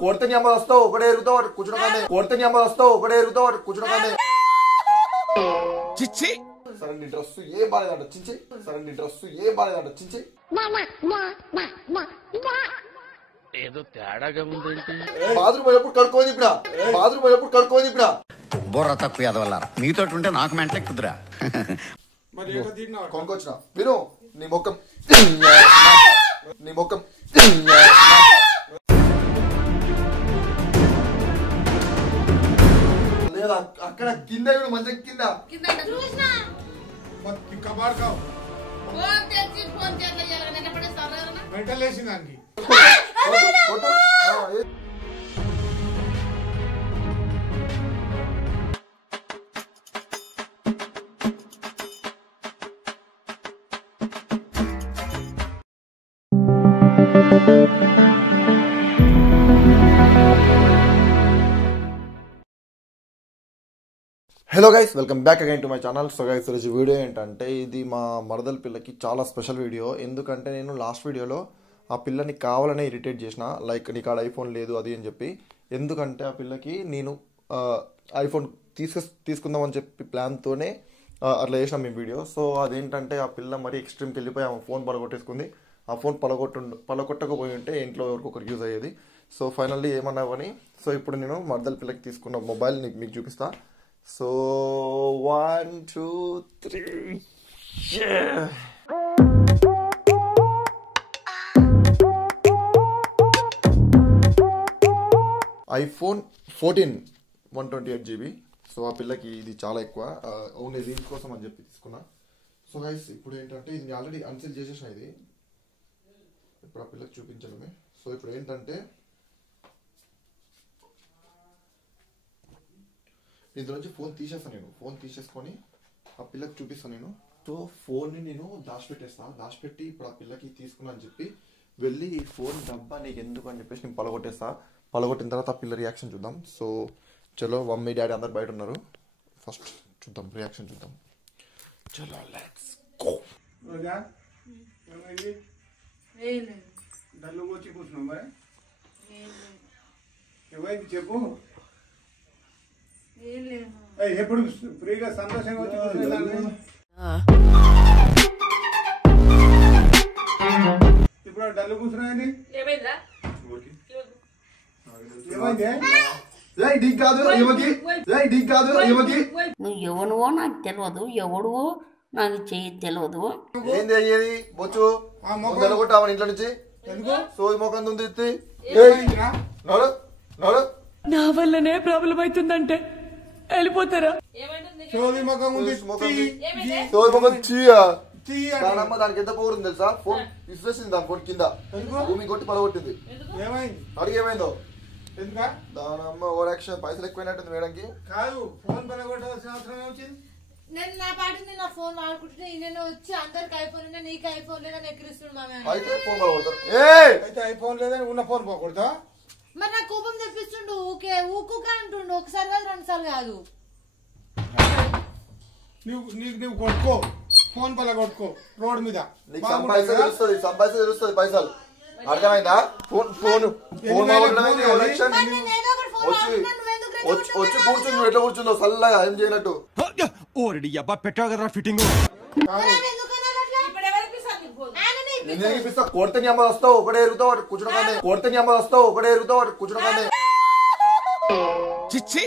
కొడితే నీ అమ్మ వస్తావు ఒకటే ఎరుగుతావు కూర్చుని కొడితే నీ అమ్మ వస్తావు ఒకటే ఎరుగుతావు కూర్చుని చిచ్చి సరే నీ డ్రెస్ ఏ బాలేదంట చించి సరే నీ డ్రెస్ ఏ బాలేదంట చించి ఏదో తేడాగా ఉందేంటి బాత్రూమ్ ఎప్పుడు కడుక్కోని ఇప్పుడు బాత్రూమ్ ఎప్పుడు కడుక్కోని ఇప్పుడు బుర్ర తక్కువ ఎదవల్ల మీతో ఉంటే నాకు మెంటలే కుదురా కొనుకొచ్చిన విను నీ ముఖం నీ ముఖం లేదా అక్కడ కింద మంచి కింద hello guys welcome back again to my channel. So guys ఈరోజు వీడియో ఏంటంటే ఇది మా మరదల పిల్లకి చాలా స్పెషల్ వీడియో. ఎందుకంటే నేను లాస్ట్ వీడియోలో ఆ పిల్లని కావాలనే ఇరిటేట్ చేసిన, లైక్ నీకు ఆడ ఐఫోన్ లేదు అది అని చెప్పి. ఎందుకంటే ఆ పిల్లకి నేను ఐఫోన్ తీసుకుందామని చెప్పి ప్లాన్తోనే అట్లా చేసినాం మేము వీడియో. సో అదేంటంటే ఆ పిల్ల మరీ ఎక్స్ట్రీమ్కి వెళ్ళిపోయి ఆమె ఫోన్ పలగొట్టేసుకుంది. ఆ ఫోన్ పలగొట్టకపోయి ఉంటే ఇంట్లో ఎవరికొకరు యూజ్ అయ్యేది. సో ఫైనల్లీ ఏమన్నా కానీ సో ఇప్పుడు నేను మరదల పిల్లకి తీసుకున్న మొబైల్ మీకు చూపిస్తా. So 1 2 3 yeah. iPhone 14 128GB. So ఆ పిల్లకి ఇది చాలా ఎక్కువ, ఓన్లీ రీల్స్ కోసం అని చెప్పి తీసుకున్నా. సో గైస్ ఇప్పుడు ఏంటంటే ఇది ఆల్రెడీ అన్సెల్ చేసేసిన, ఇది ఇప్పుడు ఆ పిల్లకి చూపించడమే. సో ఇప్పుడు ఏంటంటే ఇందులో నుంచి ఫోన్ తీసేస్తాను, నేను ఫోన్ తీసేసుకొని ఆ పిల్లకి చూపిస్తాను నేను. సో ఫోన్ని నేను దాచిపెట్టి ఇప్పుడు ఆ పిల్లకి తీసుకున్నా అని చెప్పి వెళ్ళి ఫోన్ డబ్బా నీకు ఎందుకు అని చెప్పేసి నేను పలగొట్టిన తర్వాత ఆ పిల్ల రియాక్షన్ చూద్దాం. సో చలో మమ్మీ డాడీ అందరు బయట ఉన్నారు, ఫస్ట్ చూద్దాం రియాక్షన్ చూద్దాం. చలో లెట్స్ గో. చెప్పు ఎప్పుడు ఫ్రీగా సంతోషంగా వచ్చి ఇప్పుడు డల్లు కూర్చున్నాయండి. నువ్వు ఎవనువో నాకు తెలియదు, ఎవడువో నాకు తెలియదు. ఏంది అయ్యేది బొచ్చు ఇంట్లో నుంచి సోది మొఖం ఉంది. నా వల్లనే ప్రాబ్లం అవుతుందంటే వెళ్ళిపోతారా? దానికి ఎంత పవర్ ఉంది తెలుసా? ఫోన్ ఇచ్చేసింది, దాని ఫోన్ కింద భూమి కొట్టి పడగొట్టింది. అడిగి ఏమైందో దానమ్మ ఓవర్ యాక్షన్. పైసలు ఎక్కువైనట్టుంది మేడంకి. కాదు ఫోన్ పడగొట్టాల్సిన అవసరం ఏమొచ్చింది? నేను నా పాటి నేను నా ఫోన్ వాడుకుంటుంటే ఈయన వచ్చి అందరికి ఐఫోన్ నీకు ఐఫోన్ లేదని ఎక్కిరిస్తున్నాడు. అయితే ఫోన్ పడగొడతారు. అయితే ఐఫోన్ లేదని ఉన్న ఫోన్ పోకూడదా? మరి నా కోపం తెప్పిస్తుండు, ఊకే అంటుండు. ఒకసారి కాదు 2 సార్లు కాదు. నువ్వు కొట్టుకో, ఫోన్ పల కొట్టుకో రోడ్ మీద. సంపాదిస్తే పైసలు అర్థమైందా? వచ్చి కూర్చుంది, ఎట్లా కూర్చుందో చల్లగా ఏం చేయనట్టు. కొడితే నీ అమ్మ వస్తావు ఒకటే ఎరుగుతావు కూర్చుని కొడితే నీ అమ్మ వస్తావు ఒకటే ఎరుగుతావు కూర్చుని చిచ్చి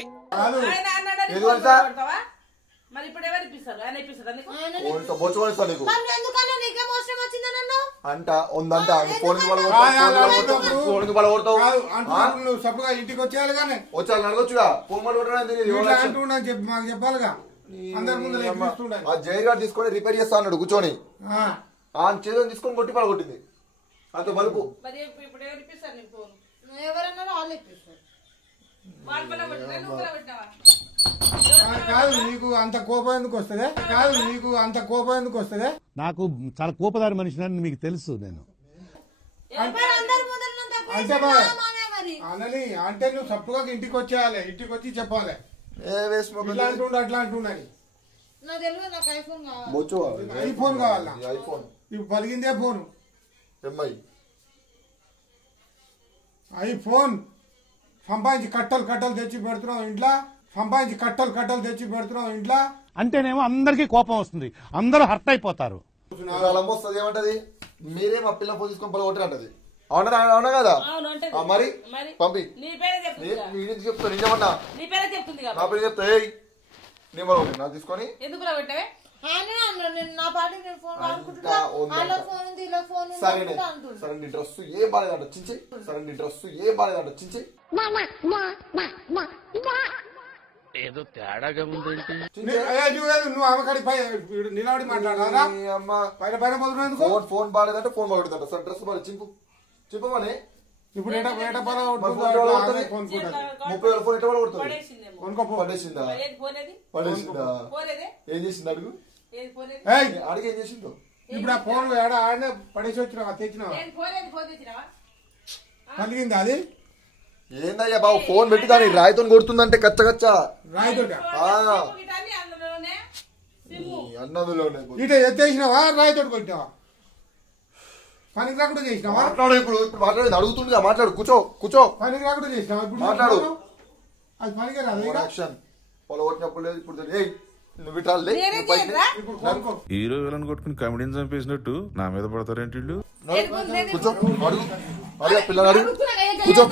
అంట ఉందంట ఫోన్ పడగొడతావు. సప్పుగా ఇంటికి వచ్చేయాలి కానీ వచ్చాను అడగొచ్చుగా. ఫోన్ చెప్పి మాకు చెప్పాలిగా. ఆ జైలు గారు తీసుకొని రిపేర్ చేస్తా అన్నాడు కూర్చొని. ఆ చేతులు తీసుకొని కొట్టి పడగొట్టింది అంత బలుపు. కాదు నీకు అంత కోపం ఎందుకు వస్తుంది? నాకు చాలా కోపదారి మనిషిని మీకు తెలుసు. నేను అనని అంటే నువ్వు సప్పుగా ఇంటికి వచ్చేయాలి, ఇంటికి వచ్చి చెప్పాలి. ఇట్లా అంటుండ అట్లా అంటున్నాను. ఐఫోన్ కావాలా? ఇప్పుడు పలిగిందే ఫోన్. ఎంఐ ఐఫోన్ సంపాదించి కట్టలు తెచ్చి పెడుతున్నావు ఇంట్లో, సంపాదించి కట్టలు తెచ్చి పెడుతున్నావు ఇంట్లో. అంటేనేమో అందరికీ కోపం వస్తుంది, అందరూ హర్ట్ అయిపోతారు. వస్తుంది ఏమంటది, మీరే మా పిల్ల ఫోన్ తీసుకొని పొలగొట్టినది. అవునా కదా? మరి పంపి చెప్తా నిజమన్నా నా పేరు చెప్తా. నీ పొలగొట్టి నాకు తీసుకొని సరే నీ డ్రెస్ ఏ బాలేదంట చించి, సరే నీ డ్రెస్ ఏ బాలేదంట చించి. ఏదో తేడాగా ఉందేంటి? నువ్వు ఆమెకాడి నిలబడి మాట్లాడాలా? పైన ఫోన్ బాలేదంటే ఫోన్ బాగుంటుందంట. సరే డ్రెస్ బాగా చింపు చింపమని. ఇప్పుడు 30,000 ఫోన్ ఎట్లా పడుతుంది? పడేసిందా? ఏం చేసింది అడుగు, అడిగి ఏం చేసిందో. ఇప్పుడు ఆ ఫోన్ ఆడనే పడేసి వచ్చినావా, తెచ్చినావా? కలిగింది అది ఏందయ్యా బాబు, ఫోన్ పెట్టి దాన్ని రాయితో కొడుతుందంటే కచ్చ రాయితో అన్నదులోనే ఇట ఎత్తేసినావా, రాయితో కొట్టినావా? పనికి రాకుండా చేసినావా? మాట్లాడు. ఇప్పుడు మాట్లాడేది అడుగుతుంది, మాట్లాడు. కూర్చో. పనికి రాకుండా చేసినావా? ఇప్పుడు మాట్లాడు. అది పనికి రాదు. పొలగొట్టినప్పుడు లేదు ఇప్పుడు నువ్వు విట్టాలి. హీరో విలన్ కొట్టుకుని కమెడీని చంపేసినట్టు నా మీద పడతారేంటి వీళ్ళు? కూర్చో, అడుగు. అడిగా పిల్లలు అడుగు. కూర్చో.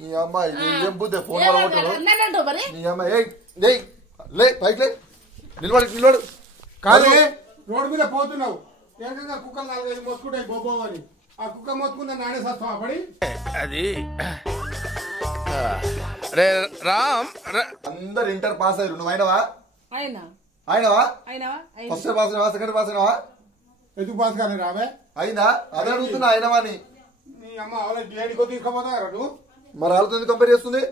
నీ అమ్మాయి ఏం బుద్ధి ఫోన్ కొట్టాడు. నీ అమ్మాయి లే పైకి లే, నిలబడు. కానీ రోడ్డు మీద పోతున్నావు, ఏకంగా కుక్కలు 4-5 మొత్తుకుంటాయి బొబ్బో అని. ఆ కుక్క మొత్తుకుందా నానే సత్తావా పడి? అది అందరు ఇంటర్ పాస్ అయ్యారు. నువ్వు అయినవా? ఫస్ట్ పాస్ అయినవా? సెకండ్ పాస్ అయినవా? ఎందుకు పాస్ కానీ రావే? అయిందా? అదే అడుగుతున్నా అయినవా అని. నీ అమ్మ అవలా ఏడికో తీసుకుపోతా నువ్వు. మరి వాళ్ళతో ఎందుకు కంపేర్ చేస్తుంది?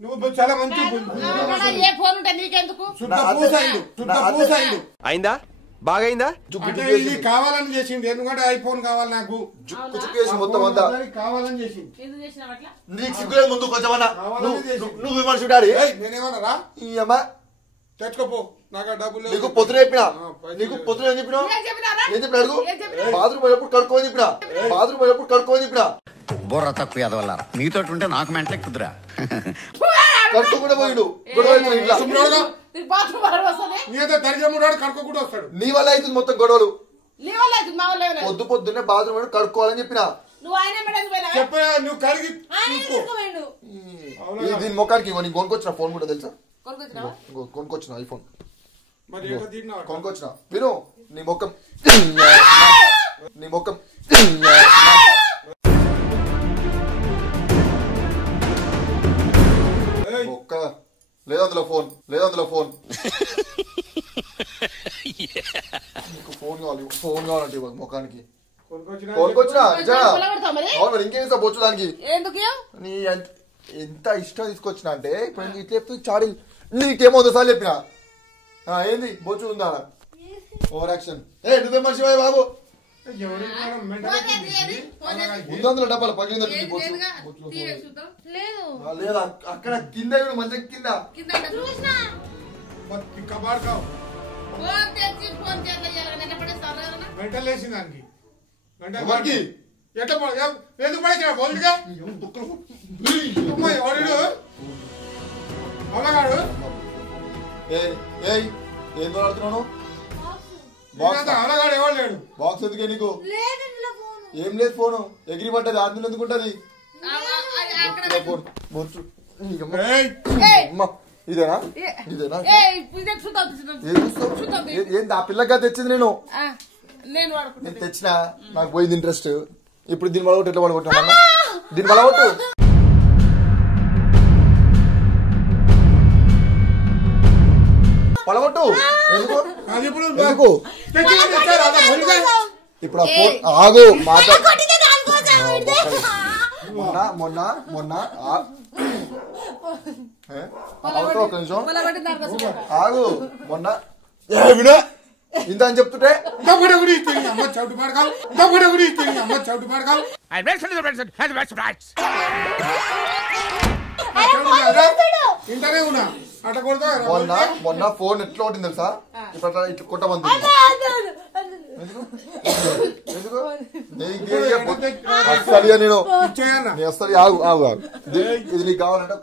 నువ్వు చాలా మంచి అయిందా, బాగైందా? కావాలని చేసింది, ఎందుకంటే ఐఫోన్ కావాలి నాకు. మొత్తం అంతా కావాలని చేసింది. నీకు సిగ్గులేదు ముందు కొంచెం నువ్వు విమర్శ డాడీ. నేనేమన్నారా? ఈ అమ్మ తెచ్చుకోపో, నాకు డబ్బులు. నీకు పొద్దున చెప్పినా, నీకు పొద్దున ఏం చెప్పినా? ఏం చెప్పిన అడుగు. బాత్రూమ్ పోయినప్పుడు కడుక్కోని చెప్పినా. బుర్ర తక్కువ ఎదవల్లారా, మీతో ఉంటే నాకు మెంటలే కుదురా. కడుక్కు కూడా పోయిండు. కడుక్కోకుండా వస్తాడు. నీ వల్ల అవుతుంది మొత్తం గొడవలు. పొద్దున్నే బాత్రూమ్ కడుక్కోవాలని చెప్పినా. నువ్వు కడిగి దీని మొక్కానికి నీకు కొనుక్కొచ్చిన ఫోన్ కూడా తెలుసా? కొనుక్కొచ్చిన ఐఫోన్ కొనుక్కొచ్చిన. విను, నీ మొక్కం మొక్క లేదు అందులో ఫోన్. నీకు ఫోన్ కావాలంటే మొక్కానికి కొనుక్కొచ్చిన. అవును మరి ఇంకేం ఇస్తా బొచ్చు దానికి. నీ ఎంత ఇష్టం తీసుకొచ్చిన అంటే ఇప్పుడు ఇట్లా చెప్తుంది చాడీ. నీకేమో సార్లు చెప్పినా. ఏంది బొచ్చు ఉందా? Over action. నువ్వే మనిషి బాబు. ముందందులో డబ్బాలు పగిలిందంటే లేదా అక్కడ కింద మంచిగా కింద మెంటల్ వేసింది దానికి. ఎందుకు పడేసా బోల్డ్గా అవగాడు. ఏం కొడుతున్నాను? అవగాడు ఎవరు లేడు. బాక్స్ ఎందుకే నీకు? ఏం లేదు ఫోను ఎగిరి పడ్డది. ఆర్మీలో ఎందుకుంటది ఫోన్? బొచ్చు ఇదేనా? ఏంది ఆ పిల్లగా తెచ్చింది నేను తెచ్చినా. నాకు పోయింది ఇంట్రెస్ట్. ఇప్పుడు దీని వల్ల ఎట్లా పడగొట్టాను? దీని వల్ల కొట్టు. పడగొట్టు. ఎందుకు? ఇప్పుడు ఆ ఫోన్ ఆగు మొన్న ఒక నిమిషం ఆగు. మొన్న ఇంత అని చెప్తుంటే ఇంటనే ఉన్నా మొన్న ఫోన్ ఎట్లా ఉంటుంది తెలుసా? ఇప్పుడు ఇట్లా కొట్టమంది. ఎందుకు నేను వస్తాను. ఆగు ఆగు ఆగు. ఇది నీకు కావాలంటే ఒక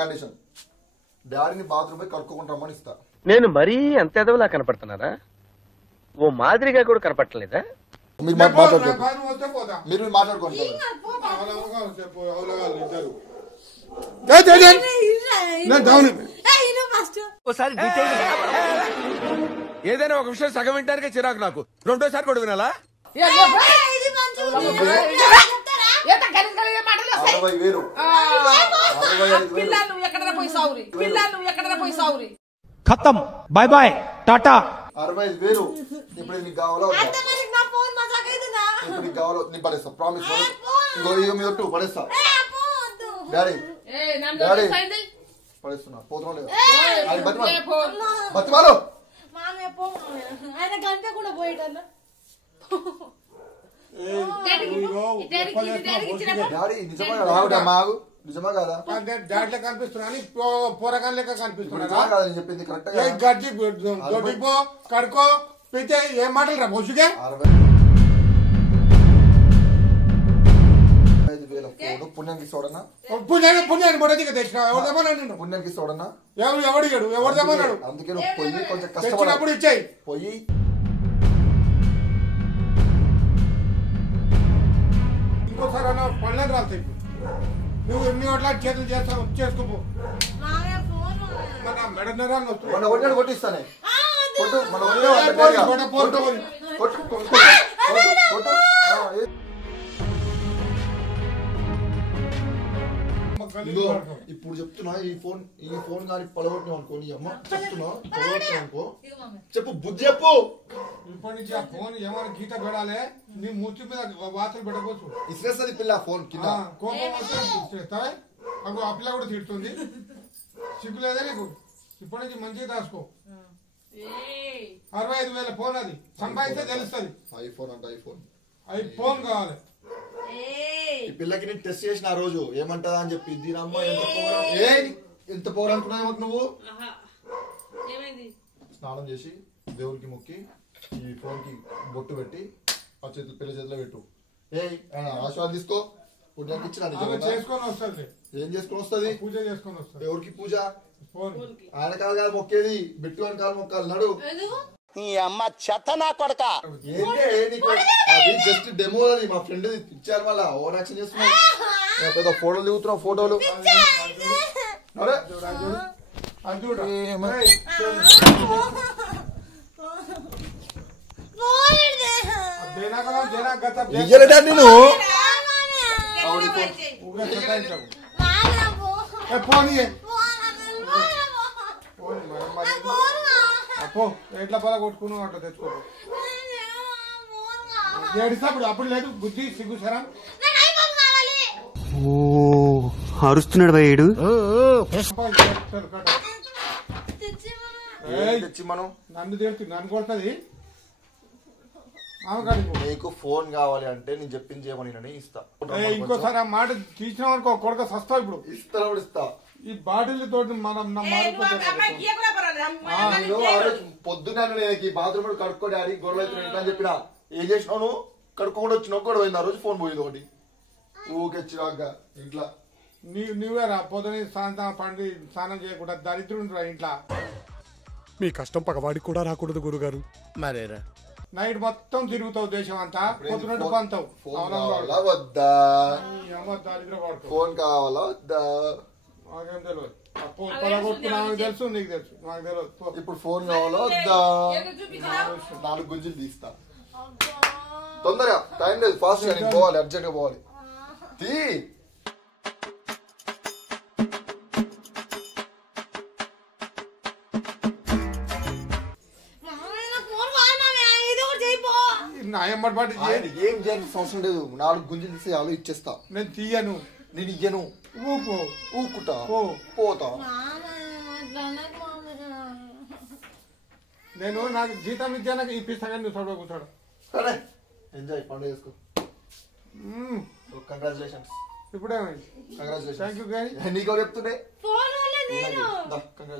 కండిషన్ డాడీని బాత్రూమ్ పోయి కడుక్కుంటామని ఇస్తా. నేను మరీ అంత ఎదవలా కనపడుతున్నారా? ఓ మాదిరిగా కూడా కనపడలేదా? మీరు మాట్లాడుకోండి. ఒకసారి ఏదైనా ఒక విషయం సగం వింటానికే చిరాకు నాకు. రెండోసారి కూడా వినాలా? 60,000 ఖతం. Bye bye Tata. 65,000 ఇప్పుడు నీకు కావాలో ఇప్పుడు నీకు కావాలో నీ పడేస్తా. ప్రామిస్. ఇగో మీద పడేస్తా. డాడీ పడేస్తున్నా. పోతున్నా లేదా? బతిమాలు. డాడీ నిజమా మాగు నిజమా కదా? డాడీ లెక్క కనిపిస్తున్నా పోరగాన్ లెక్క కనిపిస్తున్నా కదా నేను చెప్పింది కరెక్ట్. గడ్డి దొడ్డిపో కడుకో పెడితే ఏం మాటలు రా బొసుకే. 65,000 పుణ్యానికి చూడన్నా. పుణ్యాన్ని బొడదిగా తెచ్చినా ఎవరిదమ్మా నిన్ను? పుణ్యానికి చూడన్నా. ఎవడిగాడు ఎవరిదమ్మన్నాడు? అందుకే నువ్వు పొయ్యి కొంచెం తెచ్చినప్పుడు కష్టపడి ఇచ్చాయి. పొయ్యి ఇంకోసారి అన్న పళ్ళని రాస్తాయి. నువ్వు ఎన్ని ఓట్ల చేతులు చేస్తావు చేసుకోపో. మన మెడ నరాలు వస్తుంది. మన ఒడినాడు కొట్టిస్తానే. కొట్టు మన ఇప్పుడు చెప్తున్నా. ఈ ఫోన్ కానీ పడగొట్టినావు అనుకో. నీ అమ్మ చెప్తున్నా పడగొట్టినావు అనుకో. చెప్పు బుద్ధి చెప్పు. ఇప్పటి నుంచి ఆ ఫోన్ ఏమైనా గీత పెడాలి. నీ మూతి మీద వాతలు పెట్టవచ్చు. ఇసుకేస్తుంది పిల్ల ఫోన్ కింద. కోపం అప్పుడు ఆ పిల్ల కూడా తిడుతుంది. సిగ్గు లేదా నీకు? ఇప్పటి నుంచి మంచిగా దాచుకో. 65,000 ఫోన్ అది సంపాదిస్తే తెలుస్తుంది. ఐఫోన్ అంటే ఫోన్ కావాలి. ఈ పిల్లకి నేను టెస్ట్ చేసిన ఆ రోజు ఏమంటదా అని చెప్పి దీని అమ్మ ఎంత పవర్ అనుకున్నావు నువ్వు. స్నానం చేసి దేవుడికి మొక్కి ఈ ఫోన్ కి బొట్టు పెట్టి ఆ చేతులు పిల్ల చేతిలో పెట్టు. ఆశీర్వాదం తీసుకో. పుణ్యానికి ఇచ్చిన చేసుకొని వస్తుంది. ఏం చేసుకొని వస్తుంది? పూజ చేసుకొని వస్తుంది. ఎవరికి పూజ? ఆయన కాదు కాదు మొక్కేది. బిట్టు అని కాదు మొక్కాలి. నడు నీ అమ్మ చెత్త నా కొడక. ఏంటే నీకు అది జస్ట్ డెమో. అది మా ఫ్రెండ్ ఇచ్చారు. మళ్ళా ఓవర్ యాక్షన్ చేస్తున్నావు. పెద్ద ఫోటోలు దిగుతున్నావు. ఫోటోలు నేను ఎట్లా పలా కొట్టుకున్నావు అట్లా తెచ్చుకో. ఏడిస్తాప్పుడు అప్పుడు లేదు బుద్ధి సిగ్గు సరం. అరుస్తున్నాడు భయ్యుడు. తెచ్చి మనం నన్ను తిడుతుంది. నన్ను కొడుతుంది. నీకు ఫోన్ కావాలి అంటే నేను చెప్పింది చేయమని ఇస్తా. ఇంకోసారి ఆ మాట తీసినావు అనుకో కొడుక సస్తావు. ఇప్పుడు ఇస్తా. ఈ బాటిల్ తోటి మనం పొద్దున్న బాత్రూమ్ కడుక్కో డాడీ గొడవ అవుతున్నాయి అని చెప్పినా. ఏం చేసినావు నువ్వు? కడుక్కోకుండా వచ్చినావు. గొడవ అయింది. ఆ రోజు ఫోన్ పోయింది ఒకటి. ఊకెచ్చినాక ఇంట్లో నువ్వే రా పొద్దున సాయంత్రం పండి స్నానం చేయకుండా దరిద్రుడు రా ఇంట్లో. మీ కష్టం పగవాడికి కూడా రాకూడదు గురుగారు. మరేరా నైట్ మొత్తం తిరుగుతావు దేశం అంతా. పొద్దునట్టు పంతావు. వద్దా? ఫోన్ కావాలా వద్దా? నాకేం తెలియదు. పడగొట్టుకున్నావు తెలుసు. నీకు తెలుసు. నాకు తెలియదు. ఇప్పుడు ఫోన్ కావాలా వద్దా? 4 గుంజులు తీస్తా. తొందరగా టైం లేదు. ఫాస్ట్ గా పోవాలి. అర్జెంట్ గా పోవాలి. తీ ఏం చేయాల్సిన అవసరం లేదు. 4 గుంజలు తీసి అలా ఇచ్చేస్తా. నేను తీయను. నేను ఇయ్యను. ఊకుటా పోతా. నేను నాకు జీతం ఇచ్చాక ఇప్పిస్తా. కానీ నువ్వు చదువు కూర్చోడు. సరే ఎంజాయ్. పండుగ చేసుకో. కంగ్రాచులేషన్స్. ఇప్పుడేమైంది? Thank you. నీకు చెప్తుండే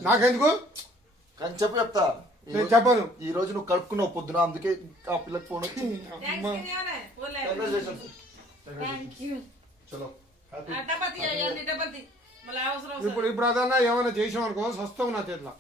నాకెందుకు కానీ చెప్తా. నేను చెప్పను. ఈ రోజు నువ్వు కలుపుకున్నావు పొద్దున, అందుకే ఆ పిల్లకి ఫోన్ వచ్చి చలో ఇప్పుడు అదన్నా ఏమైనా చేసాం అనుకో వస్తావు నా చేతిలో.